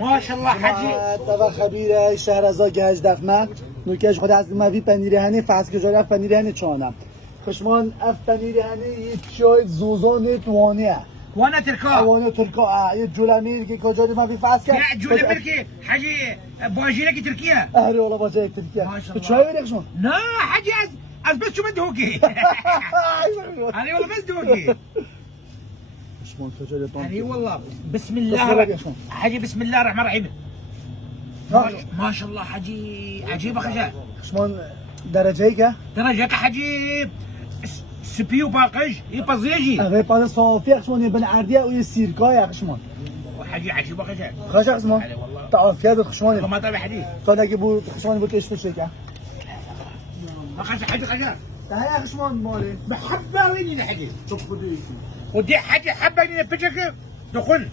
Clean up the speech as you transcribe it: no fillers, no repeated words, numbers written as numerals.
ما شاء الله حجي. طبعا خبير شهر از گهج دخمه نوکش خود از ما وی پنیری هنی فاس که جاری پنیری هنی چانم خشمان اف پنیری هنی چای زوزان توانیه وانا تركا. وانا تركا یه جولمیر که کجا ما وی فاس که لا جولمير كي حجي باجيلك تركيا. اره والله باجي ترکیه ما شاء الله. چای ویدی خشمان لا حجي از بس شو مدهوكي. انا والله بس دوكي. خشمان کجا دتون اي والله بسم الله حجي بسم الله الرحمن الرحيم. ما شاء الله حجي عجيبه خشا. خشمان درجه که درجه حجي سبيو باقج يبزيجي. اوه پاس صافی خشمان یه بن عردیه و یه سیرکای خشمان حجي عجيبه خشا. خش خشمان تعافیت خشمان ما طلع حديث. تا نگه بود خشمان بود کشف شکه ما خش حجي خشا. ده خشمان ماله محبه وين حجي. طب خدي ودي حجي حبه بجك دخل.